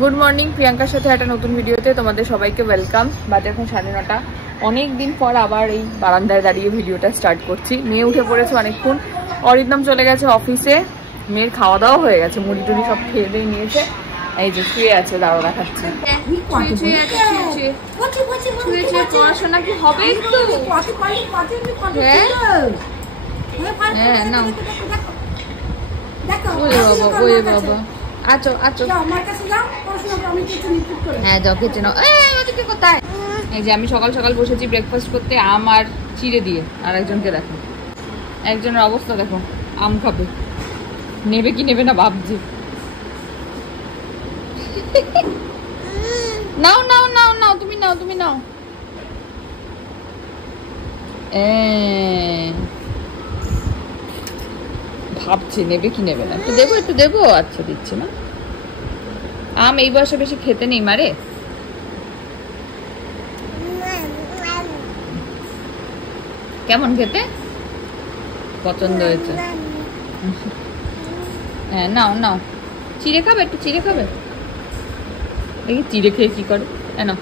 Good morning, প্রিয়াঙ্কার সাথে একটা নতুন ভিডিওতে তোমাদের সবাইকে ওয়েলকাম। বাজে এখন 9:30। অনেক দিন পর আবার এই বারান্দায় দাঁড়িয়ে ভিডিওটা স্টার্ট করছি। মেয়ে উঠে পড়েছে অনেকক্ষণ, অরিন্দম চলে গেছে অফিসে, মেয়ের খাওয়া দাওয়া হয়ে গেছে, মুড়ি টুড়ি সব খেয়ে দিয়ে নিয়েছে। এই যে শুয়ে আছে, দাঁড়ো দেখাচ্ছি। পড়াশোনা কি হবে একটু? হ্যাঁ না, ওই বাবা ওই বাবা, আচ্ছা আচ্ছা হ্যাঁ যাও খেতে নাও। কোথায়? এই যে আমি সকাল সকাল বসেছি ব্রেকফাস্ট করতে, আম আর চিড়ে দিয়ে। আর একজনকে দেখো, একজনের অবস্থা দেখো, আম খাবে, নেবে কি নেবে না ভাবছি। নাও নাও নাও নাও, তুমি নাও তুমি নাও। ভাবছি নেবে কি নেবে না, একটু দেবো একটু দেবো। আচ্ছা দিচ্ছি না। আম এই বয়সে বেশি খেতে নেই মারে। কেমন খেতে? পছন্দ হয়েছে? হ্যাঁ নাও নাও, চিড়ে খাবে? একটু চিড়ে খাবে? দেখি চিড়ে খেয়ে কি করে। না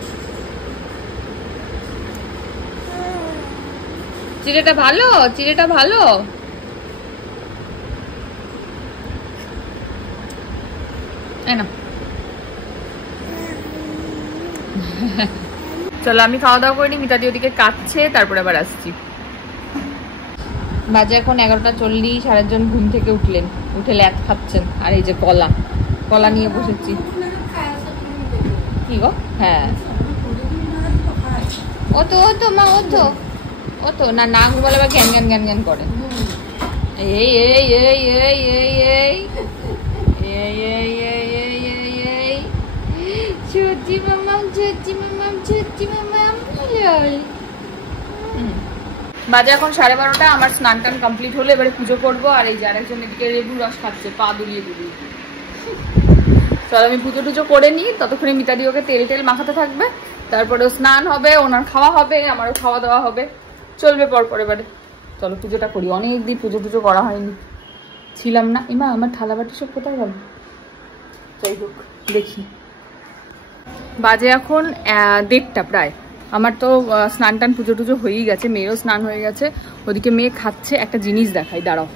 চিড়েটা ভালো, চিড়েটা ভালো। চলো আমি খাওয়া দাওয়া করিনি, মিতাদি ওদিকে কাটছে, তারপরে আবার আসছি। বাজে এখন 11:40। আরেকজন ঘুম থেকে উঠলেন, উঠে ল্যাদ খাচ্ছেন। আর এই যে কলা, কলা নিয়ে বসেছি। কি গো? হ্যাঁ ও তো মা, ও তো না না বলে আবার জ্ঞান জ্ঞান জ্ঞান জ্ঞান করে। এই এই এই এই এই এই ছোটি মামাম ছোটি মামাম ছোটি মামাম। বাজে এখন 12:30। আমার স্নান টান কমপ্লিট হলো, এবারে পুজো করবো। আর এই যে আরেকজন এদিকে লেবু রস খাচ্ছে, পা দুলিয়ে দুলিয়ে। চলো আমি পুজো টুজো করে নিই, ততক্ষণে মিতাদি ওকে তেল টেল মাখাতে থাকবে, তারপরে স্নান হবে, ওনার খাওয়া হবে, আমারও খাওয়া দাওয়া হবে, চলবে পরপর। এবারে চলো পুজোটা করি, অনেকদিন পুজো টুজো করা হয়নি, ছিলাম না। এমা আমার থালা বাটি সব কোথায় গেল? যাই হোক দেখি। বাজে এখন 1:30 প্রায়। আমার তো স্নান টান পুজো টুজো হয়েই গেছে, মেয়েরও স্নান হয়ে গেছে। ওদিকে মেয়ে খাচ্ছে। একটা জিনিস দেখাই, দাঁড়াও।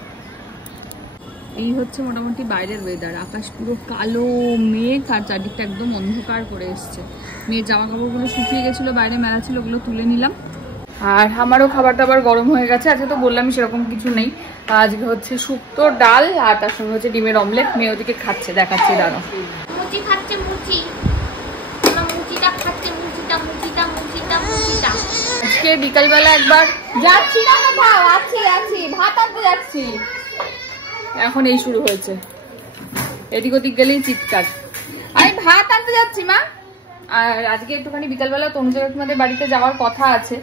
এই হচ্ছে মোটামুটি বাইরের ওয়েদার। আকাশ পুরো কালো মেঘ, আর চারদিকটা একদম অন্ধকার করে এসছে। মেয়ের জামা কাপড়গুলো শুকিয়ে গেছিলো, বাইরে মেলা ছিল, ওগুলো তুলে নিলাম। আর আমারও খাবার টাবার গরম হয়ে গেছে। আজকে তো বললাম সেরকম কিছু নেই, আজকে হচ্ছে শুক্তো ডাল, আর তার সঙ্গে হচ্ছে ডিমের অমলেট। মেয়ে ওদিকে খাচ্ছে, দেখাচ্ছি, দাঁড়াও। মুচি খাচ্ছে, মুচি মুচিটা খাচ্ছে, মুচিটা মুচিটা মুচিটা মুচিটা। আজকে বিকালবেলা একবার যাচ্ছি না কোথাও, আছি ভাত আনতে যাচ্ছি। এখন এই শুরু হয়েছে, এদিক ওদিক গেলেই চিৎকার। আমি ভাত আনতে যাচ্ছি মা। আর আজকে একটুখানি বিকালবেলা তনুজা কাকিমাদের বাড়িতে যাওয়ার কথা আছে,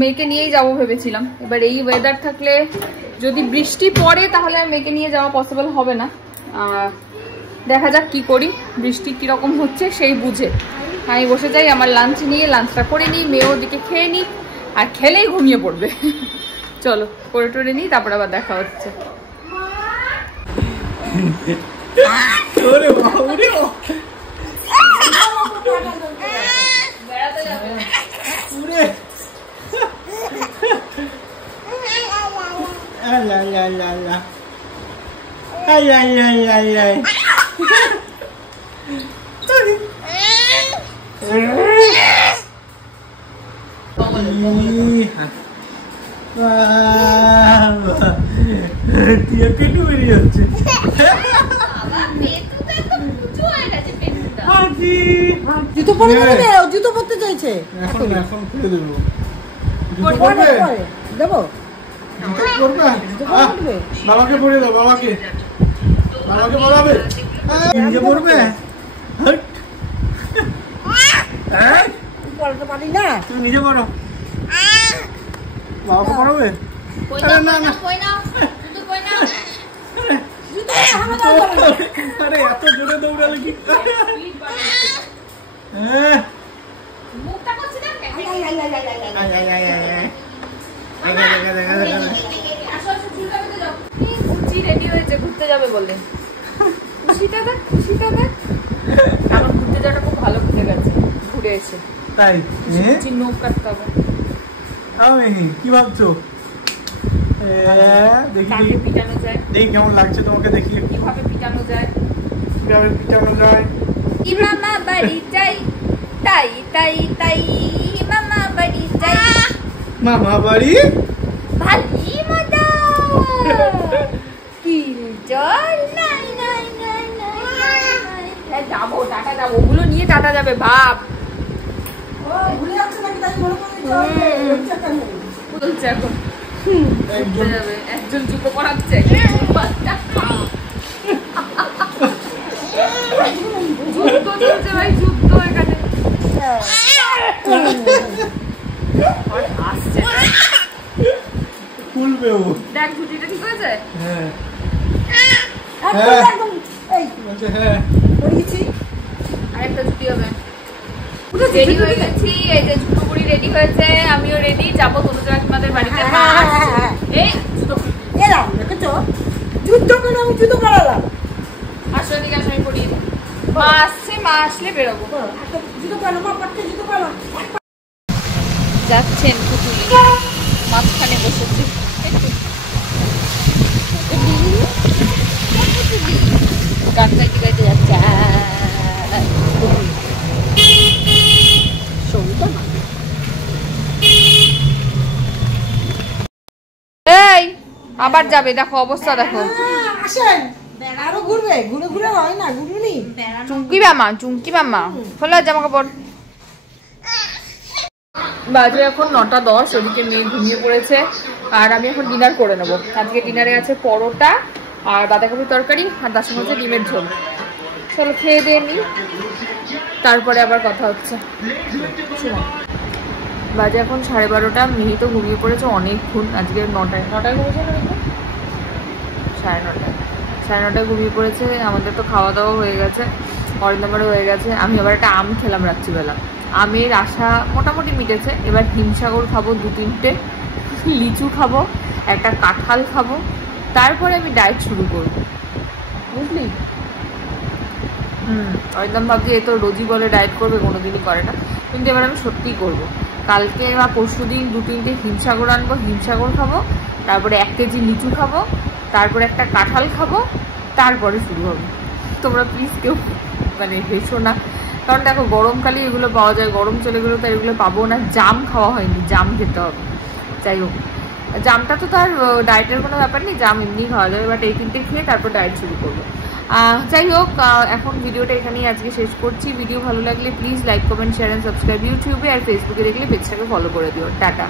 মেয়েকে নিয়েই যাবো ভেবেছিলাম। এবার এই ওয়েদার থাকলে যদি বৃষ্টি পড়ে তাহলে আর মেয়েকে নিয়ে যাওয়া পসিবল হবে না। দেখা যাক কি করি, বৃষ্টি কিরকম হচ্ছে সেই বুঝে আমি বসে যাই আমার লাঞ্চ নিয়ে। লাঞ্চটা করে নিই, মেয়ে ওদিকে খেয়ে নিই, আর খেলেই ঘুমিয়ে পড়বে। চলো করে টরে নিই, তারপর আবার দেখা হচ্ছে। জুতো পরে জুতো পরতে চাইছে, এখন খুলে দেবো। দেবো বাবাকে পড়ে দাও, বাবাকে পড়াবে, নিজে পড়বে। পড়াতে পারি না, তুমি নিজে পড়ো, বাবাকে পড়াবে। আরে এত জোরে দৌড়ালে কি? রেডি হয়েছে ঘুরতে যাবে বলে। খুশিটা দেখ, খুশিটা দেখ। তাই নখ কাটতে হবে। কি ভাবছো? দেখি কাকে পিটানো যায়, দেখি কেমন লাগছে তোমাকে, দেখি কিভাবে পিটানো যায়। কিভাবে পিটানো যায়। মামা বাড়ি যাই, তাই তাই তাই মামা বাড়ি যাই, মামা বাড়ি ভালি মজা কি জল নাই নাই নাই নাই। হ্যাঁ যাবো, টাটা যাবো, ওগুলো নিয়ে টাটা যাবে ভাব। ভুলে যাচ্ছে নাকি তাই মনে করছে বলছে এখন যাবে, একজন জুতো পড়াচ্ছে, যুদ্ধ চলছে ভাই, যুদ্ধ এখানে। আসছে খুলবে ও। দেখ ছুটিটা ঠিক হয়েছে। হ্যাঁ একদম এই বলছে হ্যাঁ পড়িয়েছি। আরেকটা ছুটি হবে। রেডি হয়ে গেছি, এই যে জুতো পুরি রেডি হয়েছে, আমিও রেডি, যাবো তনুজা কাকিমাদের বাড়িতে। এই জুতো এলাম দেখেছো, যুদ্ধ করে আমি জুতো পরালাম। আসলে দিকে আমি পরিয়ে দিই। মা আসছে, মা আসলে বেরোবো। জুতো পরালাম, মা পাটকে জুতো পরালাম। যাচ্ছেন পুতুলি, মাঝখানে বসেছে। গান গাইতে গাইতে যাচ্ছে। এই আবার যাবে, দেখো অবস্থা দেখো। আসেন আরো ঘুরবে, ঘুরে ঘুরে হয় না ঘুরুনি। চুমকি মামা, চুমকি মামা খোলা জামা কাপড়। বাজে এখন 9:10, ওদিকে মেয়ে ঘুমিয়ে পড়েছে আর আমি এখন ডিনার করে নেবো। আজকে ডিনারে আছে পরোটা আর বাঁধাকপির তরকারি আর তার সঙ্গে হচ্ছে ডিমের ঝোল। চলো খেয়ে দিয়ে নি, তারপরে আবার কথা হচ্ছে। বাজে এখন 12:30, মিহি তো ঘুমিয়ে পড়েছে অনেকক্ষণ। আজকে 9টায় ঘুমিয়েছে না, 9:30 ঘুমিয়ে পড়েছে। আমাদের তো খাওয়া দাওয়া হয়ে গেছে, অরিন্দমেরও হয়ে গেছে। আমি আবার একটা আম খেলাম রাত্রিবেলা, আমের আশা মোটামুটি মিটেছে। এবার হিমসাগর খাবো 2-3টে, লিচু খাবো, একটা কাঁঠাল খাবো, তারপরে আমি ডায়েট শুরু করবো, বুঝলি? অরিন্দম ভাবছি এ তো রোজই বলে ডায়েট করবে, কোনোদিনই করে না, কিন্তু এবার আমি সত্যিই করবো। কালকে বা পরশু দিন 2-3টে হিমসাগর আনবো, হিমসাগর খাবো, তারপরে 1 কেজি লিচু খাবো, তারপরে একটা কাঁঠাল খাবো, তারপরে শুরু হবে। তোমরা প্লিজ কেউ মানে হেসো না, কারণ দেখো গরমকালে এগুলো পাওয়া যায়, গরম চলে গেলেও তো এগুলো পাবো না। জাম খাওয়া হয়নি, জাম খেতে হবে। যাই হোক, জামটা তো তার ডায়েটের কোনো ব্যাপার নেই, জাম এমনি খাওয়া যাবে, বাট এই 3টে খেয়ে তারপর ডায়েট শুরু করবো। যাই হোক, এখন ভিডিওটা এখানেই আজকে শেষ করছি। ভিডিও ভালো লাগলে please like, comment, share and subscribe. ইউটিউবে আর ফেসবুকে দেখলে পেজটাকে ফলো করে দিও। টাটা।